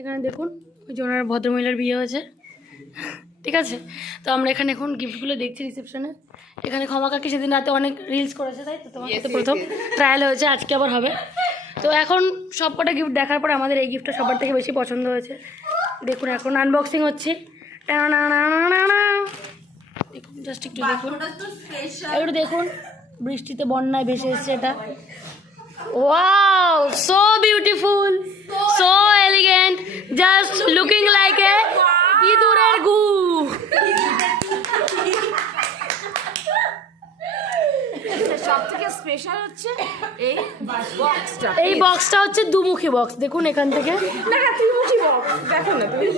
এখানে দেখুন ওই যে ওনার ভদ্রমহিলার বিয়ে হয়েছে, ঠিক আছে। তো আমরা এখানে এখন গিফটগুলো দেখছি রিসেপশনে। এখানে ক্ষমা কাকি সেদিন রাতে অনেক রিলস করেছে, তাই তো তোমার সাথে প্রথম ট্রায়াল হয়েছে, আজকে আবার হবে। তো এখন সব কটা গিফট দেখার পর আমাদের এই গিফটটা সবার থেকে বেশি পছন্দ হয়েছে। দেখুন এখন আনবক্সিং হচ্ছে। দেখুন জাস্ট একটু দেখুন, একটু দেখুন বৃষ্টিতে বন্যায় ভেসে এসছে এটা। Wow, so beautiful, so elegant, just looking like a ইঁদুরের গু। সবথেকে স্পেশাল হচ্ছে এই বক্সটা। এই বক্সটা হচ্ছে দুমুখী বক্স, দেখুন এখান থেকে। না না, ত্রিমুখী বক্স দেখো না তুমি।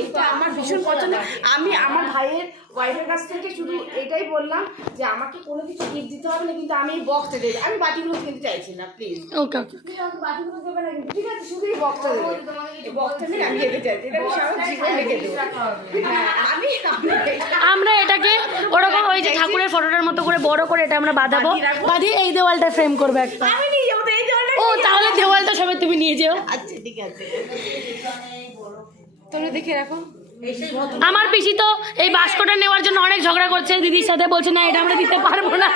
এইটা আমার ভীষণ পছন্দ। আমি আমার ভাইয়ের ওয়াইফের কাছ থেকে শুধু এটাই বললাম যে আমাকে কোনো কিছু গিফট দিতে হবে না, কিন্তু আমি এই বক্সটা দেবো। আমি বাটিগুলো কিনতে চাইছি না, প্লিজ। ওকে ওকে, বাটিগুলো দেবে না কিন্তু, ঠিক আছে? শুধু এই বক্সটা দেবে। এই বক্সটা নিয়ে আমি যেতে চাইছি, এটা আমি সারা জীবন রেখে দেবো। হ্যাঁ, আমরা এটাকে ওরকম ওই যে ঠাকুরের ফটোটার মতো করে বড় করে এটা আমরা বাঁধাবো, বাঁধিয়ে এই দেওয়ালটা ফ্রেম করবে একটা। আমি নিয়ে যাবো তো এই দেওয়ালটা। ও তাহলে দেওয়ালটা সবাই তুমি নিয়ে যেও। আচ্ছা ঠিক আছে, তোমরা দেখে রাখো। আমার পিসি তো এই বাস্কটা নেওয়ার জন্য অনেক ঝগড়া করছে দিদির সাথে, বলছে না এটা আমরা দিতে পারবো না।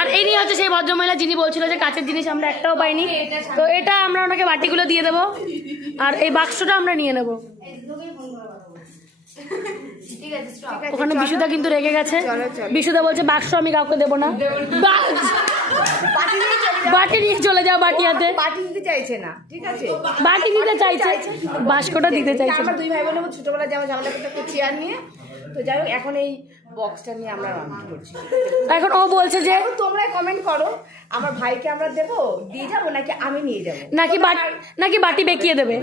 আর এই হচ্ছে সেই ভদ্রমহিলা যিনি বলছিল যে কাছের জিনিস আমরা একটাও পাইনি। তো এটা আমরা ওনাকে বাটিগুলো দিয়ে দেবো, আর এই বাক্সটা আমরা নিয়ে নেবো। ওখানে বিশুদা কিন্তু রেগে গেছে। বিশুদা বলছে বাক্স আমি কাউকে দেবো না, বাটি নিয়ে চলে যাও। বাটি হাতে বাটি দিতে চাইছে না, ঠিক আছে? বাটি দিতে চাইছে, বাস্কটা দিতে চাইছে। আমরা দুই ভাই বোন ছোটবেলায় যেমন ঝামেলা করতে চেয়ার নিয়ে, তো যাই হোক এখন এই বক্সটা নিয়ে আমরা রান্না করছি। এখন ও বলছে যে তোমরা কমেন্ট করো আমার ভাইকে আমরা দেবো, দিয়ে যাবো নাকি আমি নিয়ে যাবো, নাকি বাটি বেঁকিয়ে দেবে।